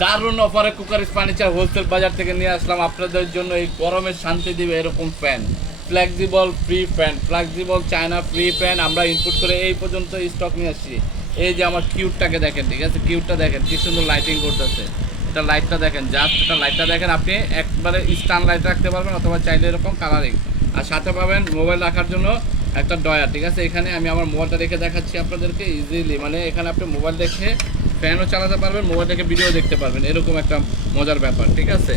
দারুণ অফারে cookeries furniture wholesale বাজার থেকে নিয়ে আসলাম আপনাদের জন্য। এই গরমে শান্তি দিবে এরকম fan, flexible free fan, flexible China free fan আমরা ইনপুট করে এই পর্যন্ত স্টক নিয়ে আসছি। এই যে আমার কিউটটাকে দেখেন, ঠিক আছে, কিউটটা দেখেন কি সুন্দর লাইটিং করতেছে। এটা লাইটটা দেখেন, জাস্ট এটা লাইটটা দেখেন, আপনি একবারে স্টান লাইট রাখতে পারবেন অথবা চাইলে এরকম কালারিং। আর সাথে পাবেন মোবাইল রাখার জন্য একটা ডয়ার, ঠিক আছে। এখানে আমি আমার মোবাইলটা রেখে দেখাচ্ছি আপনাদেরকে ইজিলি, মানে এখানে আপনি মোবাইল দেখে ফ্যানও চালাতে পারবেন, মোবাইল থেকে ভিডিও দেখতে পারবেন, এরকম একটা মজার ব্যাপার, ঠিক আছে।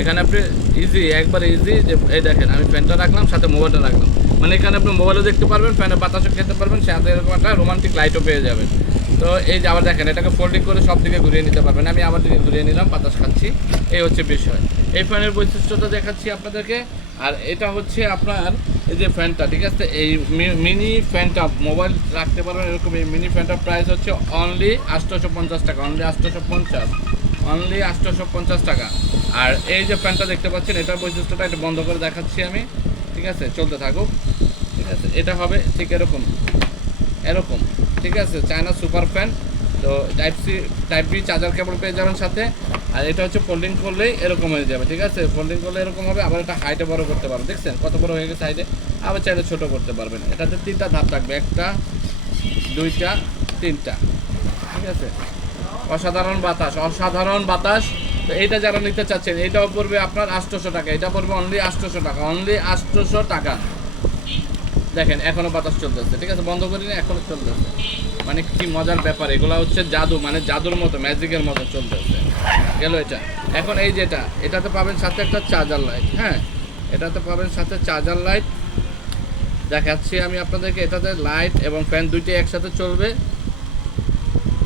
এখানে আপনি ইজি, একবারে ইজি, যে এই দেখেন আমি ফ্যানটা রাখলাম সাথে মোবাইলটা রাখলাম, মানে এখানে আপনি মোবাইলও দেখতে পারবেন, ফ্যানের বাতাসও খেতে পারবেন, সাথে এরকম একটা রোমান্টিক লাইটও পেয়ে যাবেন। তো এই যে আবার দেখেন এটাকে ফোল্ডিং করে সব দিকে ঘুরিয়ে নিতে পারবেন। আমি আমার দিকে ঘুরিয়ে নিলাম, বাতাস খাচ্ছি, এই হচ্ছে বিষয়। এই ফ্যানের বৈশিষ্ট্যটা দেখাচ্ছি আপনাদেরকে। আর এটা হচ্ছে আপনার এই যে ফ্যানটা, ঠিক আছে, এই মিনি ফ্যানটা মোবাইল রাখতে পারবেন এরকম। এই মিনি ফ্যানটার প্রাইস হচ্ছে অনলি 850 টাকা, অনলি 850, অনলি 850 টাকা। আর এই যে ফ্যানটা দেখতে পাচ্ছেন এটার বৈশিষ্ট্যটা একটু বন্ধ করে দেখাচ্ছি আমি, ঠিক আছে, চলতে থাকুক, ঠিক আছে। এটা হবে ঠিক এরকম এরকম, ঠিক আছে, চায়না সুপার ফ্যান। তো টাইপ বি চার্জার কেবল পেয়ে যাবেন সাথে। আর এটা হচ্ছে ফোল্ডিং করলেই এরকম হয়ে যাবে, ঠিক আছে, ফোল্ডিং করলে এরকম হবে। আবার এটা হাইটে বড় করতে পারবেন, দেখছেন কত বড় হয়ে গেছে হাইটে। আবার চাইলে ছোটো করতে পারবেন। এটাতে 3টা ধাপ থাকবে, 1টা 2টা 3টা, ঠিক আছে। অসাধারণ বাতাস, অসাধারণ বাতাস। তো এইটা যারা নিতে চাচ্ছেন এটাও পড়বে আপনার 800 টাকা, এটা পড়বে অনলি 800 টাকা, অনলি 800 টাকা। দেখেন এখনও বাতাস চলতেছে, ঠিক আছে, বন্ধ করি না, এখনও চলতেছে, মানে কি মজার ব্যাপার। এগুলো হচ্ছে জাদু, মানে জাদুর মতো, ম্যাজিকের মতো চলতেছে গেল এটা। এখন এই যেটা, এটাতে পাবেন সাথে একটা চার্জার লাইট, হ্যাঁ, এটাতে পাবেন সাথে চার্জার লাইট দেখাচ্ছি আমি আপনাদেরকে। এটাতে লাইট এবং ফ্যান দুইটাই একসাথে চলবে,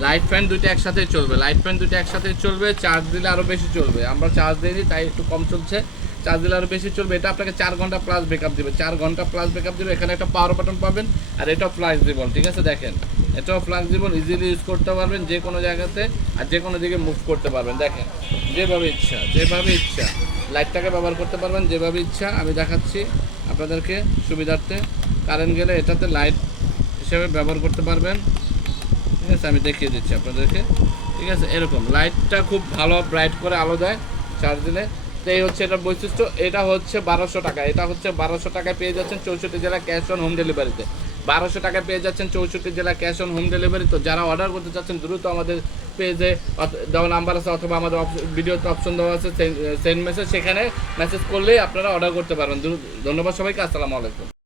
লাইট ফ্যান দুইটা একসাথেই চলবে, লাইট ফ্যান দুইটা একসাথেই চলবে। চার্জ দিলে আরও বেশি চলবে, আমরা চার্জ দিই তাই একটু কম চলছে, চার্জ দিলে আরও বেশি চলবে। এটা আপনাকে 4 ঘন্টা প্লাস ব্যাকআপ দেবে, 4 ঘন্টা প্লাস ব্যাকআপ দেবে। এখানে একটা পাওয়ার বাটন পাবেন, আর এটাও ফ্লেক্সিবল, ঠিক আছে, দেখেন এটাও ফ্লেক্সিবল, ইজিলি ইউজ করতে পারবেন যে কোনো জায়গাতে আর যে কোনো দিকে মুভ করতে পারবেন। দেখেন যেভাবে ইচ্ছা, যেভাবে ইচ্ছা লাইটটাকে ব্যবহার করতে পারবেন যেভাবে ইচ্ছা। আমি দেখাচ্ছি আপনাদেরকে সুবিধার্থে, কারেন্ট গেলে এটাতে লাইট হিসেবে ব্যবহার করতে পারবেন, ঠিক আছে, আমি দেখিয়ে দিচ্ছি আপনাদেরকে, ঠিক আছে। এরকম লাইটটা খুব ভালো ব্রাইট করে আলো দেয় চার্জ দিলে। তো এই হচ্ছে এটার বৈশিষ্ট্য। এটা হচ্ছে 1200 টাকা, এটা হচ্ছে 1200 টাকায় পেয়ে যাচ্ছেন 64 জেলা ক্যাশ অন হোম ডেলিভারিতে। 1200 টাকায় পেয়ে যাচ্ছেন 64 জেলা ক্যাশ অন হোম ডেলিভারি। তো যারা অর্ডার করতে চাচ্ছেন দ্রুত আমাদের পেজে দেওয়া নাম্বার আছে অথবা আমাদের ভিডিওতে অপশন দেওয়া আছে সেন্ড মেসেজ, সেখানে মেসেজ করলেই আপনারা অর্ডার করতে পারবেন। ধন্যবাদ সবাইকে, আসসালামু আলাইকুম।